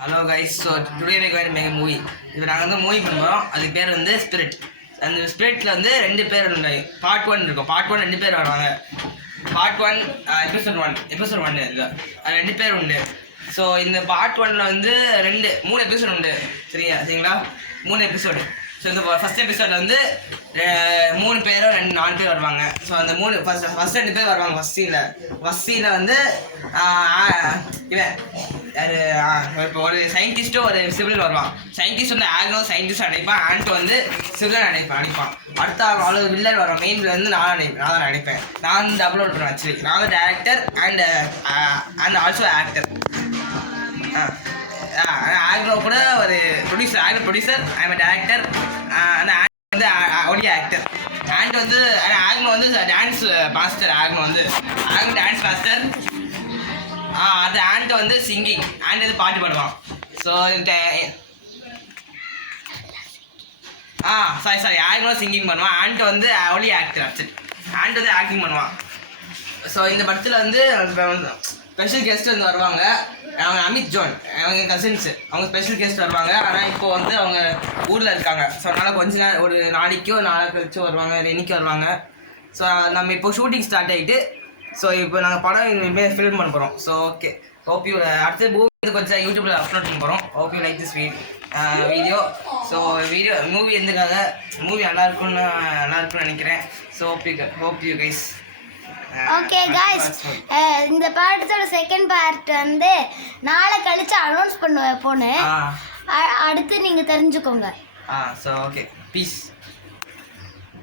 Hello guys, so today we going to make a movie. இப்போ நாங்கள் வந்து movie பண்ணுறோம். அதுக்கு பேர் வந்து ஸ்பிரிட். அந்த ஸ்பிரிட்டில் வந்து 2 பேர் இருந்தாங்க. பார்ட் 1 இருக்கும். பார்ட் 1 2 பேர் வருவாங்க. பார்ட் 1 எபிசோட் 1 இது 2 பேர் உண்டு. ஸோ இந்த பார்ட் 1ல் வந்து 3 எபிசோட் உண்டு. சரிங்களா? 3 எபிசோடு. ஸோ இந்த ஃபஸ்ட் எபிசோடில் வந்து 3 பேரோ 4 பேர் வருவாங்க. ஸோ அந்த ஃபஸ்ட் 2 பேர் வருவாங்க. ஃபஸ்ட் சீனில் வந்து இவன் இப்போ ஒரு சயின்டிஸ்ட்டும் ஒரு சிவில் வருவான். சயின்டிஸ்ட் வந்து ஆக்னோ சயின்டிஸ்ட் அடைப்பான். ஆண்ட் வந்து சிவிலன் அடைப்பான். அடுத்த அவ்வளோ வில்லன் வரும். மெயினில் வந்து நான் தான் நினைப்பேன். நான் வந்து அப்லோட் பண்ணுவேன். ஆக்சுவலி நான் வந்து director and also actor. Acno கூட ஒரு ப்ரொடியூசர் ஐ எம் டேரக்டர். அந்த ஆண்ட் வந்து ஒன்லி ஆக்டர். ஆண்ட் வந்து ஆக்னோ வந்து dance master. Acno dance master. அது ஆண்ட் வந்து சிங்கிங். ஆண்ட் வந்து பாட்டு பாடுவான். ஸோ சாரி ஆக்னோ சிங்கிங் பண்ணுவான். ஆண்ட் வந்து ஒன்லி ஆக்டர். ஆண்ட் வந்து ஆக்டிங் பண்ணுவான். ஸோ இந்த படத்தில் வந்து ஸ்பெஷல் கெஸ்ட் வந்து வருவாங்க. அவங்க அமித் ஜோன், அவங்க கசின்ஸு, அவங்க ஸ்பெஷல் கெஸ்ட் வருவாங்க. ஆனால் இப்போ வந்து அவங்க ஊரில் இருக்காங்க. ஸோ அதனால் கொஞ்ச நாள் ஒரு நாளைக்கோ கழிச்சோ வருவாங்க, இன்னைக்கு வருவாங்க. ஸோ நம்ம இப்போ ஷூட்டிங் ஸ்டார்ட் ஆகிட்டு, ஸோ இப்போ நாங்கள் படம் இனிமேல் ஃபில்ம் பண்ண போகிறோம். ஸோ ஓகே, ஹோப் யூ அடுத்த மூவி வந்து கொஞ்சம் யூடியூப்பில் அப்லோட் பண்ண போகிறோம். Hope you like this video. So movie எதுக்காக மூவி நல்லாயிருக்குன்னு நினைக்கிறேன். So hope you guys. Okay guys, இந்த பாட்டோட செகண்ட் பார்ட் வந்து நாளை கழிச்சு அனௌன்ஸ் பண்ணுவேன் போன்னு. அடுத்து நீங்கள் தெரிஞ்சுக்கோங்க. So okay, piece.